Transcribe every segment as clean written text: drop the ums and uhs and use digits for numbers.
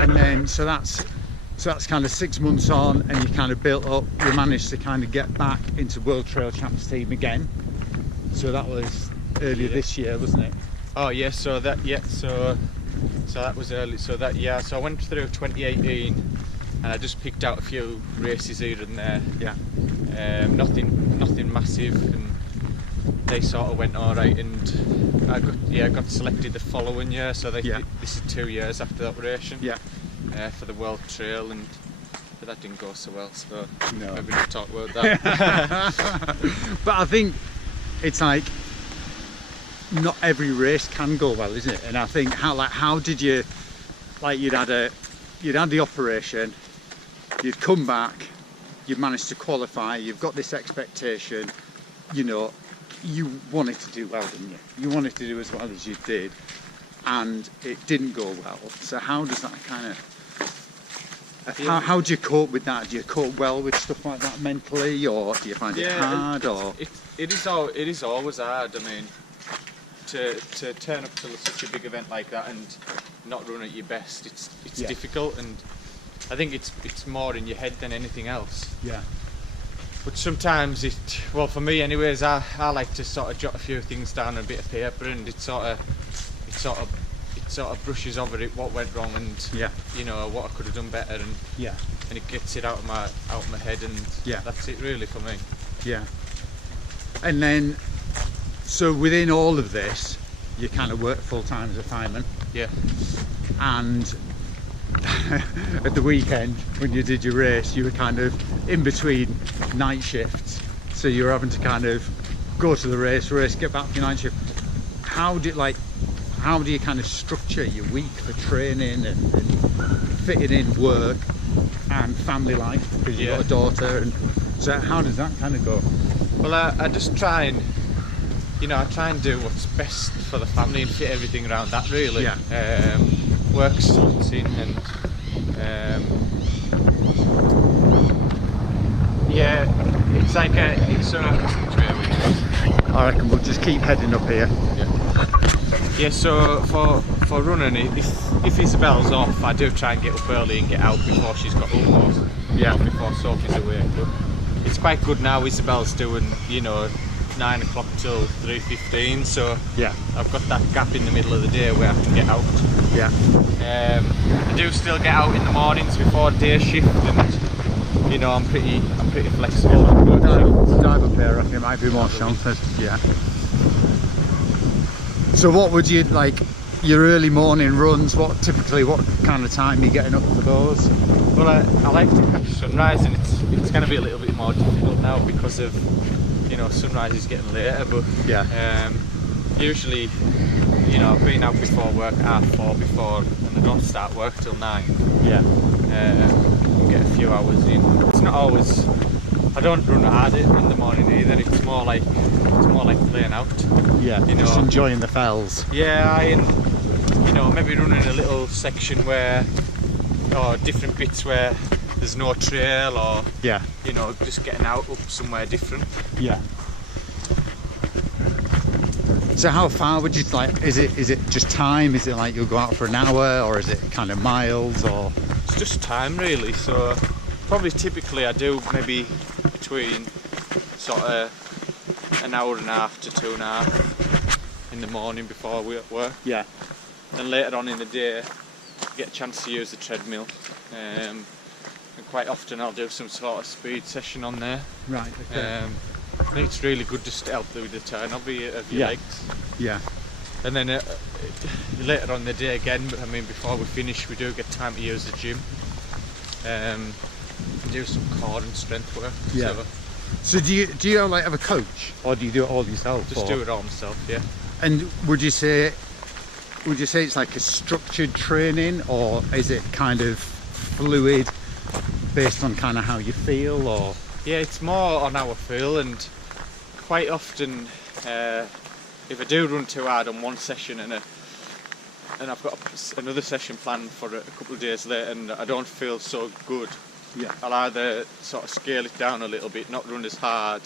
And then so that's kind of 6 months on, and you kind of built up. You managed to kind of get back into World Trail Champs team again. So that was earlier this year, wasn't it? Oh yeah, so that was early. So I went through 2018, and I just picked out a few races here and there. Yeah. Nothing massive, and they sort of went all right. And I got selected the following year. So this is 2 years after the operation. Yeah. For the World Trail, but that didn't go so well. So no. Maybe not talk about that. But I think it's like not every race can go well, isn't it? And I think how did you, like, you'd had the operation, you'd come back, you've managed to qualify, you've got this expectation, you know, you wanted to do well, didn't you? You wanted to do as well as you did, and it didn't go well. So how does that kind of, how do you cope with that? Do you cope well with stuff like that mentally, or do you find it hard? Or it is always hard. I mean, to turn up to such a big event like that and not run at your best, it's difficult, and I think it's more in your head than anything else. Yeah. But sometimes well, for me anyways, I like to sort of jot a few things down on a bit of paper, and it sort of brushes over it what went wrong, and you know what I could have done better, and it gets it out of my head, and that's it really for me. Yeah. And then, so within all of this, you kind of work full time as a fireman. Yeah. And at the weekend when you did your race, you were kind of in between night shifts, so you were having to kind of go to the race, get back to your night shift. How do you kind of structure your week for training and fitting in work and family life, because you've got a daughter, and so how does that kind of go? Well, I just try and do what's best for the family and fit everything around that, really. Work's something, and it's like I reckon we'll just keep heading up here. Yeah, so for running, if Isabel's off, I do try and get up early and get out before she's got up, before Sophie's awake. But it's quite good now. Isabel's doing 9 o'clock till 3:15, so I've got that gap in the middle of the day where I can get out. I do still get out in the mornings before day shift, and I'm pretty flexible. Dive up here, I reckon it might be more sheltered. Yeah. So what would you like, your early morning runs, what kind of time are you getting up for those? Well, I like to catch sunrise, and it's going to be a little bit more difficult now because of sunrise is getting later, but usually I've been out before work at 4 before, and I don't start work till 9. Get a few hours in. It's not always, I don't run hard in the morning either. It's more like playing out. Just enjoying the fells. Maybe running a little section or different bits where there's no trail, or just getting out up somewhere different. So how far would you like? Is it just time? Is it like you'll go out for an hour, or is it kind of miles, or? It's just time really. So probably typically I do maybe between sort of an hour and a half to 2.5 in the morning before we at work. Then later on in the day, get a chance to use the treadmill. And quite often I'll do some sort of speed session on there. Right. Okay. I think it's really good just to help with the turn of your legs. And then later on in the day again, I mean before we finish, we do get time to use the gym. Do some core and strength work. So do you have a coach, or do you do it all yourself? Just do it all myself. And would you say it's like a structured training, or is it kind of fluid based on kind of how you feel, or? It's more on how I feel, and quite often if I do run too hard on one session and I've got another session planned for a couple of days later and I don't feel so good, I'll either sort of scale it down a little bit, not run as hard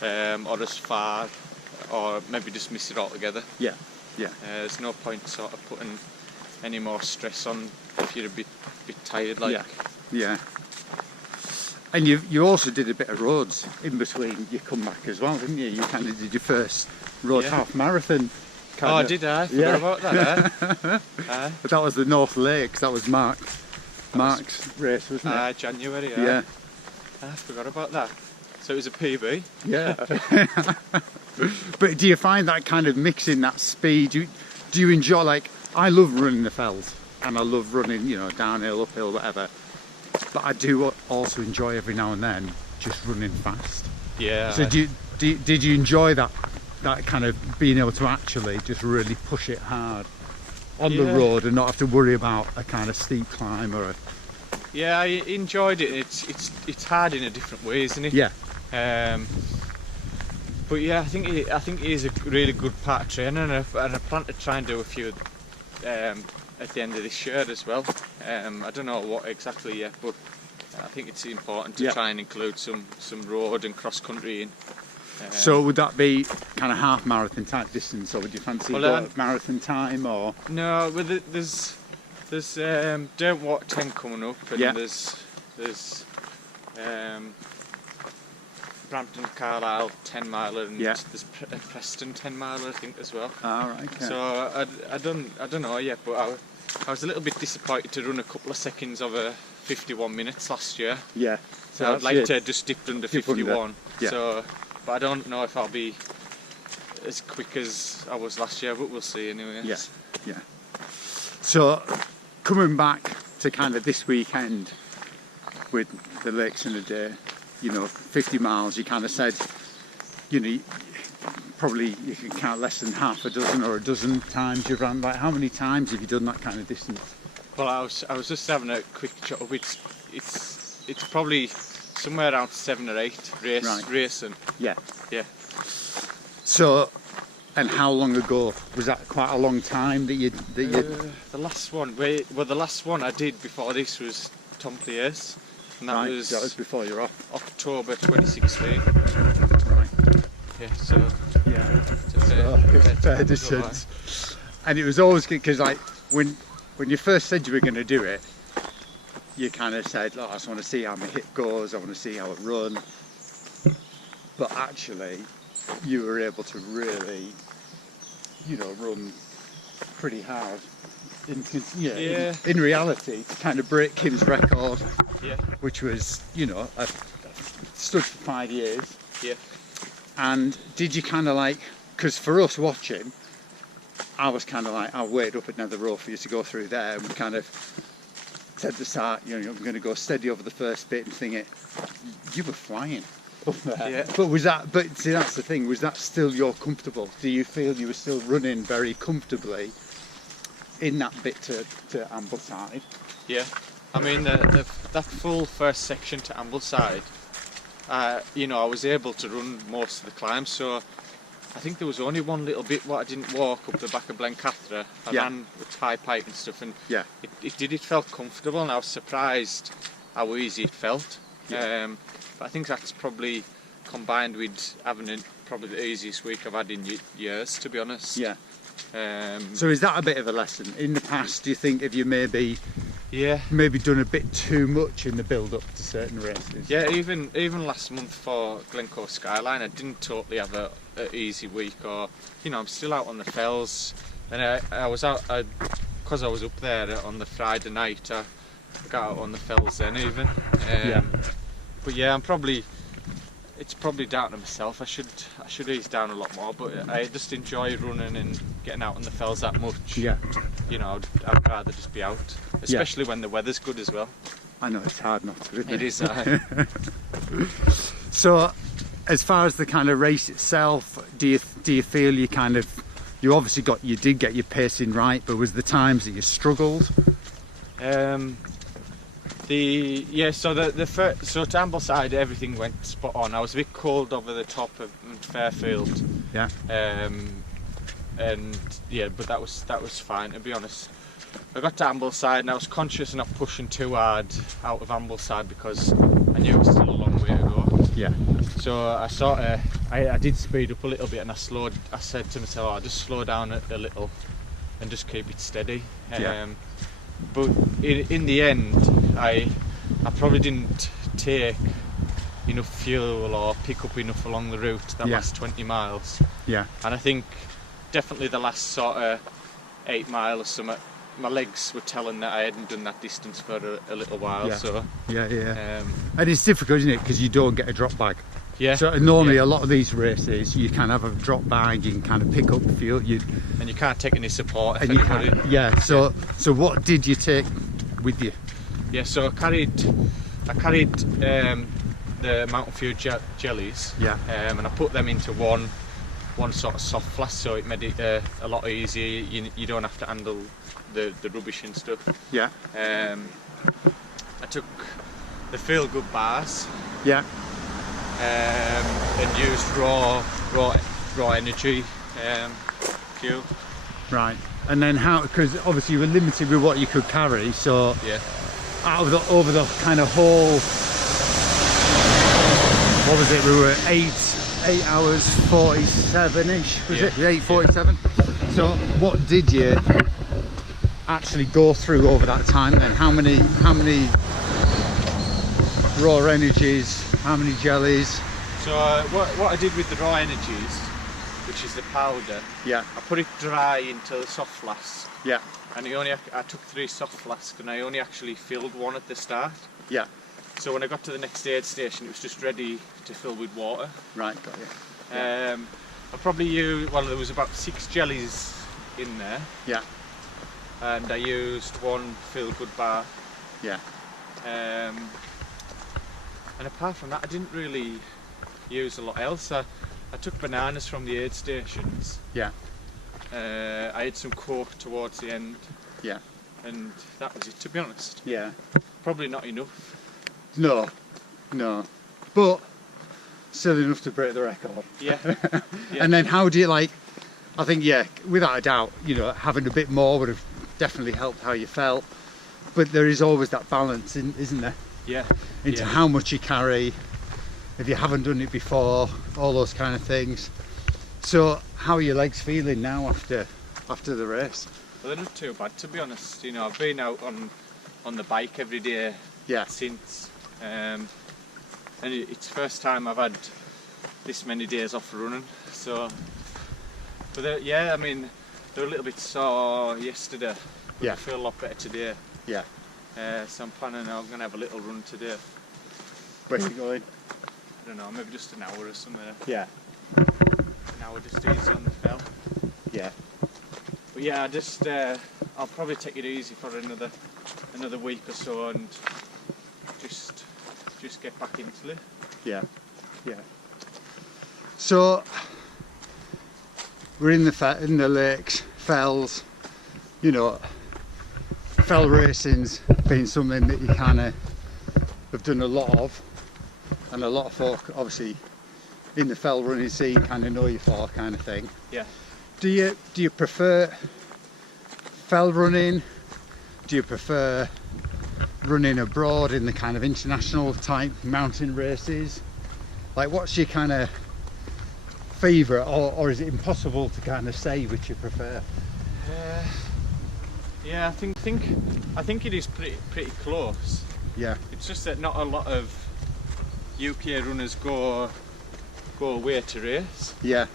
or as far, or maybe just miss it altogether. There's no point sort of putting any more stress on if you're a bit tired, like. Yeah. And you also did a bit of roads in between your comeback as well, didn't you? You kind of did your first road half marathon. Oh, did I? Forgot about that. But that was the North Lakes. That was Mark's race, wasn't it? January. Yeah. I forgot about that. So it was a PB. Yeah. But do you find that kind of mixing that speed? Do you enjoy, like, I love running the fells and I love running, you know, downhill, uphill, whatever. But I do also enjoy every now and then just running fast. Yeah. So did you enjoy that kind of being able to actually just really push it hard on the road and not have to worry about a kind of steep climb or a... Yeah, I enjoyed it. It's hard in a different way, isn't it? Yeah. But yeah, I think it is a really good part of training, and I plan to try and do a few at the end of this year as well. I don't know what exactly yet, but I think it's important to try and include some road and cross country in. So would that be kind of half marathon type distance, or would you fancy marathon time, or? No, well, there's Don't Walk 10 coming up, and there's Brampton Carlisle 10 miler, and there's Preston 10 miler, I think, as well. All right. Okay. So I don't know yet, but I was a little bit disappointed to run a couple of seconds over 51 minutes last year. Yeah. So I'd like to just dip under 51. Yeah. So, but I don't know if I'll be as quick as I was last year, but we'll see anyway. Yeah. So coming back to kind of this weekend with the Lakes in a Day, you know, 50 miles, you kind of said, you know, probably you can count less than half a dozen or a dozen times you've run. Like, how many times have you done that kind of distance? Well, I was just having a quick chat. It's probably somewhere around 7 or 8 racing. Yeah. So, and how long ago was that? Quite a long time that you the last one. The last one I did before this was Templiers, and that was before you're off. October 2016. Right. Yeah. So fair distance. And it was always good because, like, when you first said you were going to do it, you kind of said, "Look, I just want to see how my hip goes. I want to see how it runs." But actually, you were able to really, you know, run pretty hard. In reality, to kind of break Kim's record, which was, you know, stood for 5 years. Yeah. And did you kind of like, because for us watching, I was kind of like, I'll wait up at Nether Row for you to go through there, and we kind of said at the start, you know, I'm going to go steady over the first bit and think it. You were flying up there. Yeah. But see, that's the thing, was that still you're comfortable? Do you feel you were still running very comfortably in that bit to Ambleside? Yeah. I mean, that full first section to Ambleside, you know, I was able to run most of the climb, so I think there was only one little bit what I didn't walk up the back of Blencathra. I ran with high pipe and stuff, and it felt comfortable, and I was surprised how easy it felt. But I think that's probably combined with having probably the easiest week I've had in years, to be honest. Yeah. So is that a bit of a lesson? In the past, do you think if you maybe done a bit too much in the build-up to certain races? Yeah, even last month for Glencoe Skyline, I didn't totally have an easy week, or, you know, I'm still out on the fells, and I was out, because I was up there on the Friday night, I got out on the fells then even. But yeah, it's probably down to myself. I should ease down a lot more, but I just enjoy running and getting out on the fells that much. Yeah. You know, I'd rather just be out, especially when the weather's good as well. I know, it's hard not to, isn't it? It is. So, as far as the kind of race itself, do you feel you obviously did get your pacing right, but was the times that you struggled? So to Ambleside, everything went spot on. I was a bit cold over the top of Fairfield. Yeah. But that was fine, to be honest. I got to Ambleside and I was conscious of not pushing too hard out of Ambleside because I knew it was still a long way to go. Yeah. So I did speed up a little bit, and I said to myself, I'll just slow down a little, and just keep it steady. Yeah. But in the end, I probably didn't take enough fuel or pick up enough along the route that last 20 miles. Yeah. And I think definitely the last sort of 8 miles or something, my legs were telling that I hadn't done that distance for a little while. Yeah. So And it's difficult, isn't it, because you don't get a drop bag. yeah. So normally a lot of these races you can have a drop bag, you can kind of pick up fuel, And you can't take any support. and you can, so what did you take with you? Yeah, so I carried the Mountain Fuel jellies. Yeah. And I put them into one sort of soft flask, so it made it a lot easier. You don't have to handle the rubbish and stuff. Yeah. I took the Feel Good bars. Yeah. And used raw energy fuel. Right. And then how? Because obviously you were limited with what you could carry. So Yeah. over the kind of whole, what was it? We were 8 hours 47ish. Was it 8:47? So what did you actually go through over that time? Then how many raw energies? How many jellies? So what I did with the raw energies, which is the powder, Yeah. I put it dry into the soft flask, Yeah. and I took 3 soft flasks, and I only actually filled one at the start. Yeah. So when I got to the next aid station, it was just ready to fill with water. Right. Got you. I probably used, well, there was about 6 jellies in there, Yeah. and I used 1 Feel Good bar. Yeah. And apart from that, I didn't really use a lot else. I took bananas from the aid stations. Yeah. I had some Coke towards the end, Yeah. and that was it, to be honest. Yeah. Probably not enough. No. But still enough to break the record. Yeah. And then how do you I think, without a doubt, having a bit more would have definitely helped how you felt. But there is always that balance, isn't there? Yeah. Into how much you carry, if you haven't done it before, all those kind of things. So how are your legs feeling now after the race? Well, they're not too bad, to be honest. I've been out on the bike every day since, and it's the first time I've had this many days off running. So, but I mean, they were a little bit sore yesterday, but I feel a lot better today. Yeah. So I'm planning I'm going to have a little run today. Where's it going? I don't know, maybe just an hour or something. Yeah. An hour just easy on the fell. Yeah. But yeah, I'll probably take it easy for another week or so and just get back into it. Yeah. Yeah. So we're in the lakes, fells, fell racing's been something that you kind of have done a lot of, and a lot of folk obviously in the fell running scene kind of know you for, kind of thing. Yeah. Do you prefer fell running? Do you prefer running abroad in the kind of international type mountain races? What's your kind of favourite, or is it impossible to kind of say which you prefer? Yeah, I think it is pretty close. Yeah. It's just that not a lot of UK runners go away to race. Yeah.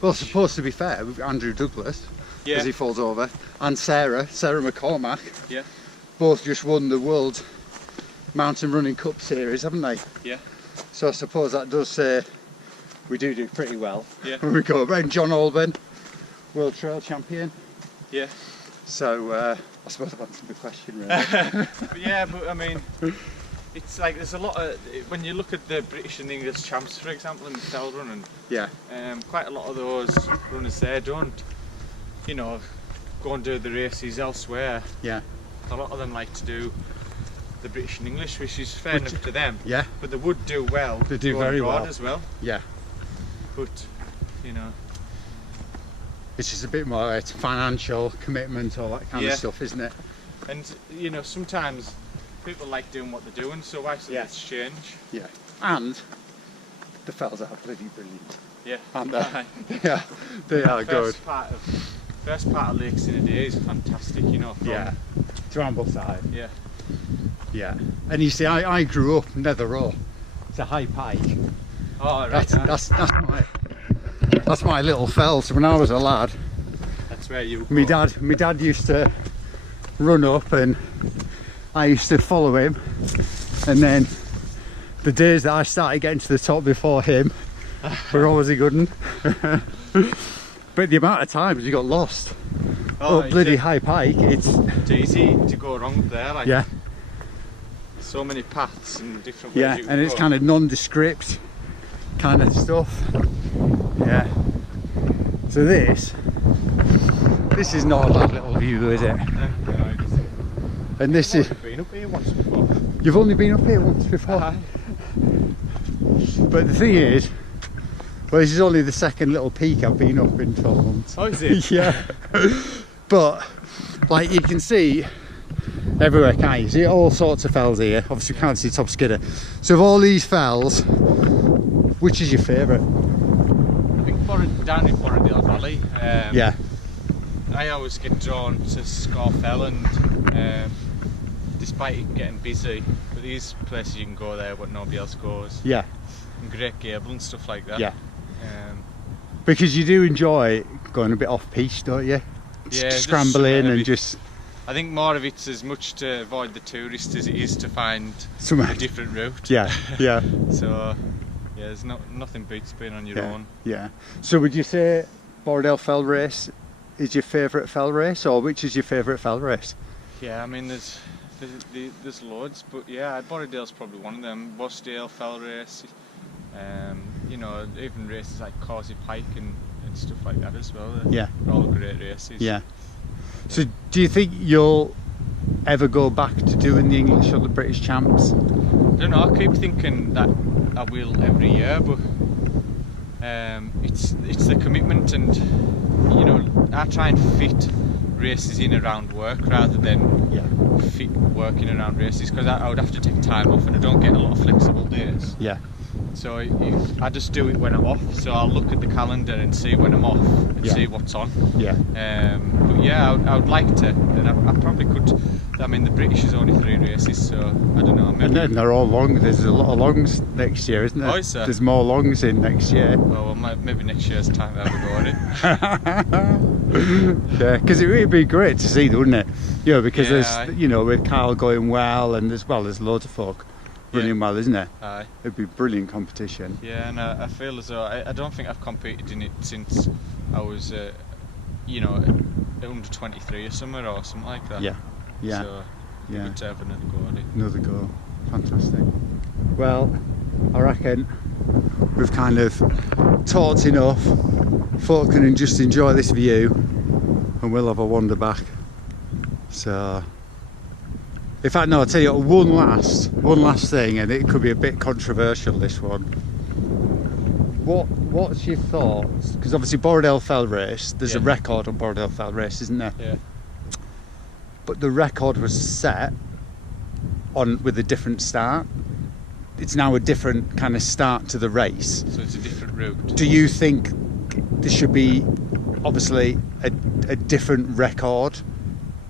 Well, supposed to be fair, with Andrew Douglas, as he falls over, and Sarah McCormack, both just won the World Mountain Running Cup Series, haven't they? Yeah. So I suppose that does say we do pretty well. Yeah. When we go around. John Alban, World Trail Champion. Yeah. So I suppose I've answered the question really. but I mean, it's there's a lot of, when you look at the British and English champs, for example, in the fell running, quite a lot of those runners there don't, go and do the races elsewhere. Yeah. A lot of them like to do the British and English, which is fair enough to them. Yeah. But they would do well. They do very well as well. Yeah. But it's just a bit more it's financial commitment, all that kind of stuff, isn't it? And sometimes people like doing what they're doing, so why should let's change? Yeah. And the fells are bloody brilliant. Yeah. And yeah, they are good. First part of First part of Lakes in a Day is fantastic, you know. Yeah. To Ambleside. Yeah. Yeah. And you see, I grew up Nether Row. It's a high pike. Oh, right. That's my little fell. So when I was a lad, That's where you my dad used to run up and I used to follow him, and then the days that I started getting to the top before him were always a good one. But the amount of times you got lost up bloody high pike, it's easy to go wrong up there, like. Yeah. So many paths and different ways. Yeah, you and it's go. kind of nondescript kind of stuff. Yeah. So this is not a bad little view, is it? And this is. I've been up here once before. You've only been up here once before. But the thing is, well, this is only the second little peak I've been up in 12 months. Oh, is it? Yeah. But like you can see everywhere, can't you? See all sorts of fells here. Obviously you can't see Top Skidder. So of all these fells, which is your favourite? I think down in Borrowdale Valley. Yeah. I always get drawn to Scar Fell, and despite it getting busy, but these places you can go there but nobody else goes. Yeah. And Great Gable and stuff like that. Yeah. Because you do enjoy going a bit off piste, don't you? Yeah. Scrambling and just. I think more of it's as much to avoid the tourist as it is to find Somewhere. a different route. Yeah. Yeah. So yeah, there's nothing beats being on your own. Yeah. So would you say Borrowdale Fell Race is your favourite fell race, or which is your favourite fell race? Yeah, I mean there's loads, but yeah, Borrowdale's probably one of them. Bosdale Fell Race, you know, even races like Causey Pike and stuff like that as well. Yeah. They're all great races. Yeah. So do you think you'll ever go back to doing the English or the British champs? I don't know, I keep thinking that I will every year, but it's the commitment, and you know, I try and fit races in around work rather than fit working around races, because I would have to take time off and I don't get a lot of flexible days. Yeah. So I just do it when I'm off, so I'll look at the calendar and see when I'm off and see what's on. Yeah. But yeah, I would like to, and I probably could. I mean, the British is only 3 races, so I don't know. Maybe. And then they're all long. There's a lot of longs next year, isn't there? Oh, is there? There's more longs in next year. Well, maybe next year's time to have a go at it. Yeah, because it would be great to see, wouldn't it? You know, because Yeah, there's, you know, with Carl going well, and there's loads of folk running well, isn't there? Aye. It'd be brilliant competition. Yeah, and I feel as though I don't think I've competed in it since I was, you know, under 23 or something like that. Yeah, yeah, So yeah. good to have another go at it. Another go, fantastic. Well, I reckon we've kind of talked enough. Folk can just enjoy this view, and we'll have a wander back. So. In fact, no, I'll tell you one last thing, and it could be a bit controversial, this one. What's your thoughts? Because obviously Borrowdale Fell Race, there's a record on Borrowdale Fell Race, isn't there? Yeah. But the record was set with a different start. It's now a different kind of start to the race. So it's a different route. Do you think there should be, obviously, a different record?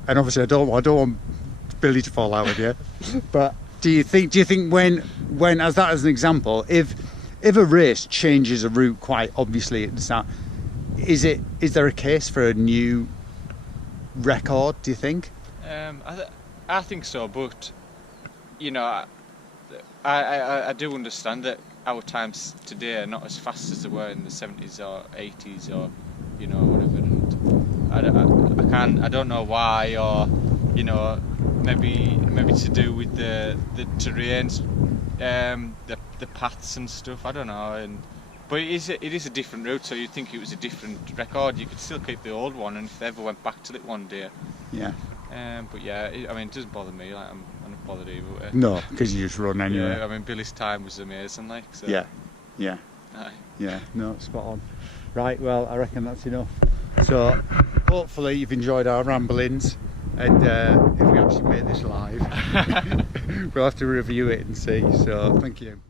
And obviously I don't want Billy to fall out with you, but do you think when as an example, if a race changes a route quite obviously at the start, is there a case for a new record, do you think? I think so, but you know, I do understand that our times today are not as fast as they were in the 70s or 80s or you know whatever, and I don't know why, or you know, maybe to do with the terrains, the paths and stuff. I don't know, but it is a different route. So you'd think it was a different record. You could still keep the old one, and if they ever went back to it one day. Yeah. But yeah, I mean, it doesn't bother me. Like I'm not bothered either. No, because you just run anyway. Yeah, I mean, Billy's time was amazing. Like. So. Yeah. Yeah. Aye. Yeah. No, spot on. Right. Well, I reckon that's enough. So hopefully you've enjoyed our ramblings. And if we actually make this live, we'll have to review it and see. So thank you.